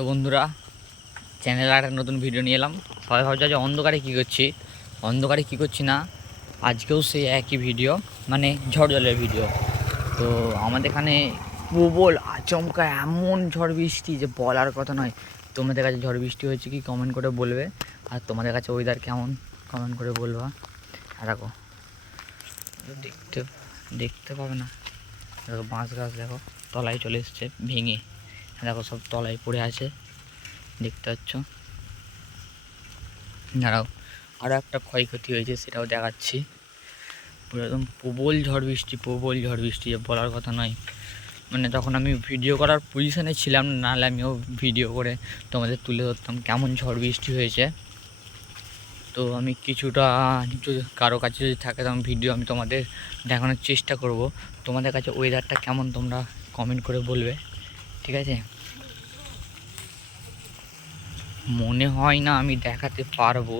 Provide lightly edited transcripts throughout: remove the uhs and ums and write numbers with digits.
তো বন্ধুরা, চ্যানেলে একটা নতুন ভিডিও নিয়ে এলাম। সবাই ভাবছে যে অন্ধকারে কী করছি না, আজকেও সেই একই ভিডিও, মানে ঝড় জলের ভিডিও। তো আমাদের এখানে প্রবল আচমকা এমন ঝড় বৃষ্টি যে বলার কথা নয়। তোমাদের কাছে ঝড় বৃষ্টি হয়েছে কি কমেন্ট করে বলবে, আর তোমাদের কাছে ওয়েদার কেমন কমেন্ট করে বলবা। আর দেখো দেখতে পাবে না, দেখো বাঁশ গাছ দেখো তলায় চলে এসছে ভেঙে, দেখো সব তলায় পড়ে আছে, দেখতে পাচ্ছ। দাঁড়াও, আরও একটা ক্ষয়ক্ষতি হয়েছে সেটাও দেখাচ্ছি। পুরো একদম প্রবল ঝড় বৃষ্টি যে বলার কথা নয়। মানে তখন আমি ভিডিও করার পজিশানে ছিলাম না, নাহলে আমিও ভিডিও করে তোমাদের তুলে ধরতাম কেমন ঝড় বৃষ্টি হয়েছে। তো আমি কিছুটা যদি কারো কাছে যদি থাকে তখন ভিডিও আমি তোমাদের দেখানোর চেষ্টা করব। তোমাদের কাছে ওয়েদারটা কেমন তোমরা কমেন্ট করে বলবে, ঠিক আছে? মনে হয় না আমি দেখাতে পারবো,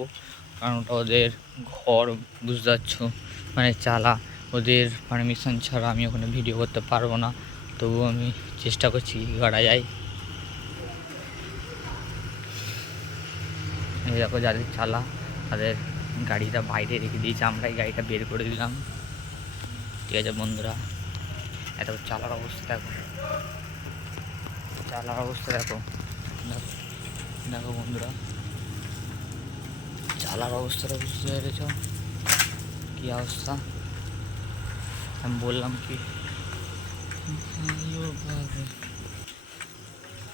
কারণ ওটা ওদের ঘর, বুঝতে পারছো, মানে চালা, ওদের পারমিশন ছাড়া আমি ওখানে ভিডিও করতে পারবো না। তবুও আমি চেষ্টা করছি কী করা যায়। এই দেখো যাদের চালা তাদের গাড়িটা বাইরে রেখে দিয়েছে, আমরাই গাড়িটা বের করে দিলাম, ঠিক আছে বন্ধুরা? এত চালার অবস্থা দেখো, দেখো বন্ধুরা, চালার অবস্থাটা বুঝতে পেরেছ কী অবস্থা? আমি বললাম কি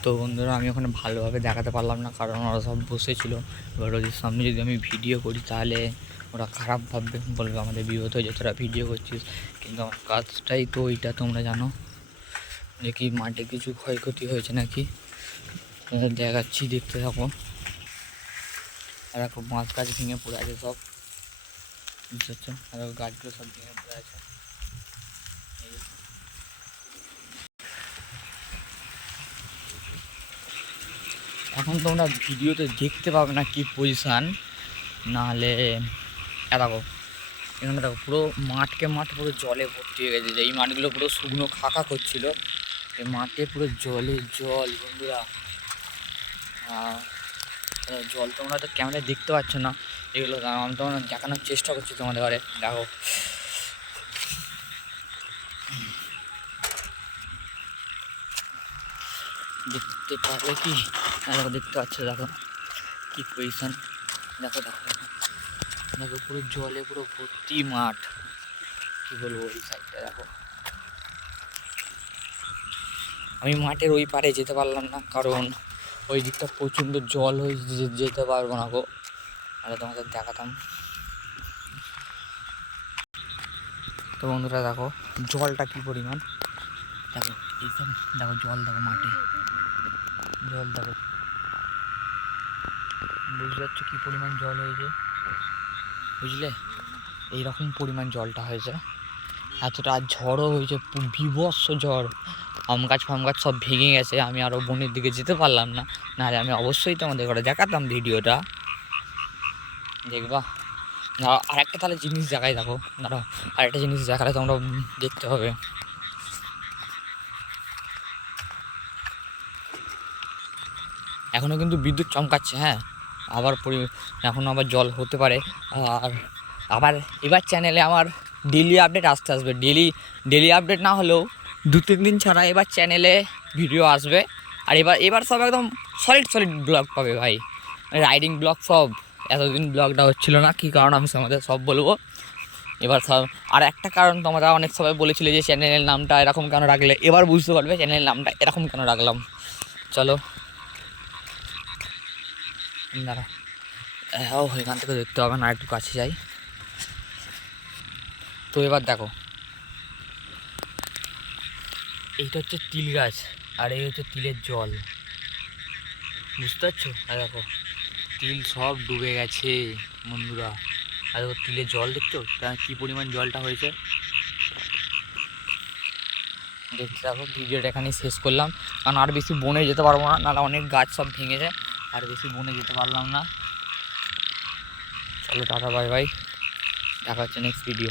তো বন্ধুরা, আমি ওখানে ভালোভাবে দেখাতে পারলাম না, কারণ ওরা সব বসেছিল। এবার ওদের সামনে যদি আমি ভিডিও করি তাহলে ওরা খারাপ ভাববে, বলবে আমাদের বিপদ হয়ে যেত, তোরা ভিডিও করছিস। কিন্তু আমার কাজটাই তো ওইটা, তোমরা জানো যে কি মাঠে কিছু ক্ষয়ক্ষতি হয়েছে নাকি, দেখাচ্ছি, দেখতে থাকো। আর এখন মাছ গাছ ভেঙে পড়ে আছে সব, বুঝতে পারছো? আর গাছগুলো সব ভেঙে পড়ে আছে। এখন তোমরা ভিডিওতে দেখতে পাবে না কি পজিশান, নাহলে দেখো এখানে দেখো পুরো মাঠ পুরো জলে ভর্তি হয়ে গেছে। এই মাঠগুলো পুরো শুকনো খাকা করছিল, এই মাঠে পুরো জল বন্ধুরা। জল তোমরা তো ক্যামেরায় দেখতে পাচ্ছ না, এগুলো আমি তোমরা দেখানোর চেষ্টা করছি তোমাদের ঘরে। দেখো দেখতে পারবে কি? দেখো দেখতে পাচ্ছ, দেখো কি পজিশন, দেখো পুরো জলে পুরো ভর্তি মাঠ, কি বলবো। ওই সাইডটা দেখো, আমি মাঠের ওই পারে যেতে পারলাম না, কারণ ওই দিকটা প্রচণ্ড জল হয়ে যেতে পারবো না গো, আর তোমাদের দেখাতাম। তো বন্ধুরা দেখো জলটা কি পরিমাণ, দেখো এইখানে দেখো জল, দেখো মাঠে জল, দেখো বুঝতে পারছো কী পরিমাণ জল হয়েছে, বুঝলে? এইরকম পরিমাণ জলটা হয়েছে, এতটা ঝড়ও হয়েছে, বিভৎস ঝড়। আম গাছ সব ভেঙে গেছে। আমি আরও বনের দিকে যেতে পারলাম না, নাহলে আমি অবশ্যই তোমাদের ঘরে দেখাতাম ভিডিওটা, দেখবা। আর একটা তাহলে জিনিস দেখাই, দেখো দাঁড়াও, আরেকটা জিনিস দেখালে তোমরা দেখতে হবে। এখনও কিন্তু বিদ্যুৎ চমকাচ্ছে, হ্যাঁ, এখনও আবার জল হতে পারে। আর আবার এবার চ্যানেলে আমার ডেলি আপডেট আসবে, ডেলি আপডেট না হলেও 2-3 দিন ছাড়া এবার চ্যানেলে ভিডিও আসবে। আর এবার সব একদম সলিড ব্লগ পাবে ভাই, রাইডিং ব্লগ সব। এতদিন ব্লগটা হচ্ছিলো না, কী কারণ আমি তোমাদের সব বলবো এবার সব। আর একটা কারণ, তোমরা অনেক সবাই বলেছিলে যে চ্যানেলের নামটা এরকম কেন রাখলে, এবার বুঝতে পারবে চ্যানেলের নামটা এরকম কেন রাখলাম। চলো দাঁড়া, এখান থেকে দেখতে হবে না, একটু কাছে যাই। তো এবার দেখো, এইটা হচ্ছে তিল গাছ, আর এই হচ্ছে তিলের জল, বুঝতে পারছো? আর দেখো তিল সব ডুবে গেছে বন্ধুরা। আর দেখো তিলের জল দেখছো কী পরিমাণ জলটা হয়েছে, দেখতে থাকো। ভিডিওটা এখানেই শেষ করলাম, কারণ আর বেশি বনে যেতে পারবো না, নাহলে অনেক গাছ সব ভেঙেছে, আর বেশি বনে যেতে পারলাম না। চলো টাটা, বাই বাই, দেখা হচ্ছে নেক্সট ভিডিও।